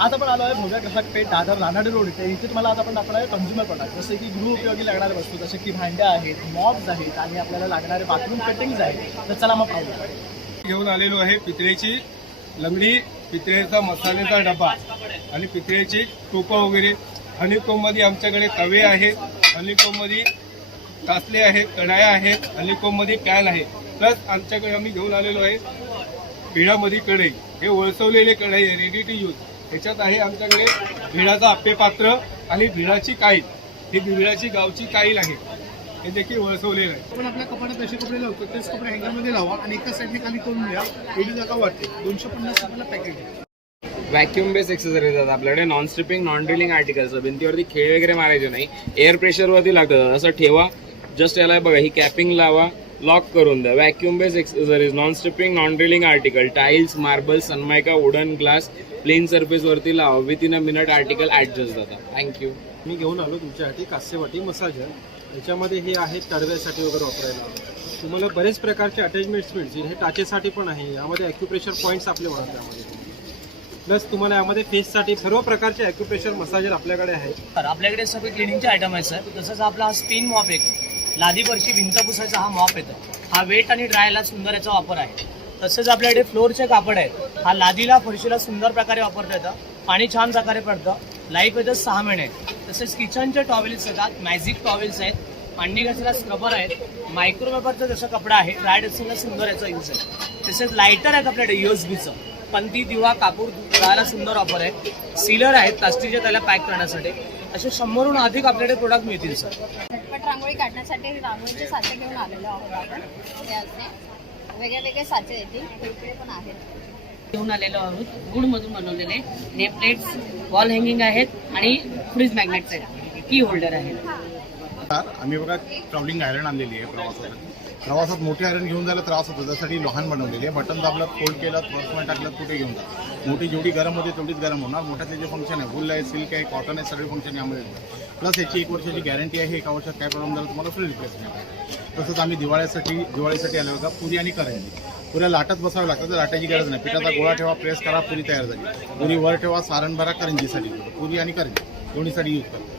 आज आपण आलो आहे भोजा ग्राहक पेठ दादर रानाडे रोड इथे तुम्हाला आज आपण दाखवणार आहे कन्झ्युमर प्रोडक्ट जसे की गृहउपयोगी लागणारे वस्तू जसे की भांड्या आहेत, मॉब्स आहेत आणि आपल्याला लागणारे बाथरूम फिटिंग्स आहेत. तर चला मग पाहूया. घेऊन आलेलो आहे पितळेची लंगडी, पितळेचा मसाल्याचा डबा आणि पितळेची टोपं वगैरे. हनीकोममध्ये आमच्याकडे तवे आहेत, हनीकोममध्ये कासले आहेत, कढाया आहेत, हनीकोममध्ये पॅन आहे. प्लस आमच्याकडे आम्ही घेऊन आलेलो आहे भिडामध्ये कढई. हे वळसवलेले कढई आहे, रेडी टू यूज. ह्याच्यात आहे आमच्याकडे भिडाचा आप्पे पात्र आणि भिडाची काईल. ही भिडाची गावची काईल आहे, हे देखील वळसवलेलं आहे. आपण आपल्या कपाटात असे कपडे लावतो तेच कपडे हँगरमध्ये लावा आणि एका साईडने खाली करून द्या. एवढी जागा वाटते. 250 रुपयाला पॅकेट आहे. व्हॅक्यूम बेस एक्सेसरीज आहेत आपल्याकडे. Non stripping non drilling articles. भिंतीवरती खेळ वगैरे मारायचे नाही, एअर प्रेशरवरती लागतं. असं ठेवा, जस्ट याला बघा ही कॅपिंग लावा, लॉक करून द्या. Vacuum base accessories, non stripping non drilling article, tiles, marble, Sunmica, wooden glass, plain सरफेसवरती लावा. Within a minute article adjust जातात. थँक्यू. मी घेऊन आलो तुमच्यासाठी कास्यवाटी मसाजर. याच्यामध्ये हे आहे तडव्यासाठी वगैरे वापरायला. तुम्हाला बरेच प्रकारचे अटॅचमेंट्स मिळतील. हे टाचेसाठी पण आहे. यामध्ये ॲक्युप्रेशर पॉईंट्स आपले होणार त्यामध्ये. प्लस तुम्हाला यामध्ये फेससाठी सर्व प्रकारचे ॲक्युप्रेशर मसाजर आपल्याकडे आहेत. तर आपल्याकडे सगळे क्लिनिंगचे आयटम आहेत सर. तसंच आपला हा स्पिन मॉप येतो, लादी फरशी भिंत पुसायचा हा मॉप येतो. हा वेट आणि ड्रायला सुंदर याचा वापर आहे. तसंच आपल्याकडे फ्लोअरचे कापड आहेत. हा लादीला फरशीला सुंदर प्रकारे वापरता येतं. पाणी छान प्रकारे पडतं. लाईफ येतं 6 महिने. तसेच किचनचे टॉवेल्स येतात, मॅजिक टॉवेल्स आहेत, भांडी घासायला स्क्रबर आहेत, मायक्रोवेपरचा जसा कपडा आहे, ड्राय डस्टिंगला सुंदर याचा यूज आहे. तसेच लायटर आहेत आपल्याकडे USB-चं. पंथी, दिवा, कापूर धुवायला सुंदर वापर आहे. सीलर आहेत प्लास्टिकच्या त्याला पॅक करण्यासाठी. असे 100हून अधिक आपल्याकडे प्रोडक्ट मिळतील सर. झटपट रांगोळी काढण्यासाठी रांगोळीचे साचे घेऊन आलेलो आहोत आपण. हे असे वेगळे वेगळे साचे येतील, इकडे पण आहेत. घेऊन आलेलो आहोत. वूडमधून बनवलेले नेम प्लेट्स, वॉल हँगिंग आहेत आणि फ्रीज मॅग्नेट्स आहेत, की होल्डर आहे. आम्ही बघा ट्रॅव्हलिंग आयरन आणलेली आहे. प्रवासात मोठी आयरन घेऊन जायला त्रास होतो, त्यासाठी लहान बनवलेली आहे. बटन दाबलं, फोल्ड केलं, पर्समध्ये टाकलं, कुठे घेऊन जा. मोठी जेवढी गरम होते तेवढीच गरम होणार. मोठ्यातले जे फंक्शन आहे, वूल आहे, सिल्क आहे, कॉटन आहे, सगळे फंक्शन यामध्ये येतात. प्लस याची 1 वर्षाची गॅरंटी आहे. 1 वर्षात काय प्रॉब्लेम झाला तुम्हाला फ्री रिप्लेसमेंट आहे. तसंच आम्ही दिवाळीसाठी आलो बघा पुरी आणि करंजी. पुऱ्या लाटत बसावं लागतं, तर लाटायची गरज नाही. पिठाचा गोळा ठेवा, प्रेस करा, पुरी तयार झाली. पुरी वर ठेवा, सारण भरा, करंजीसाठी पुरी आणि करंजी दोन्हीसाठी यूज करा.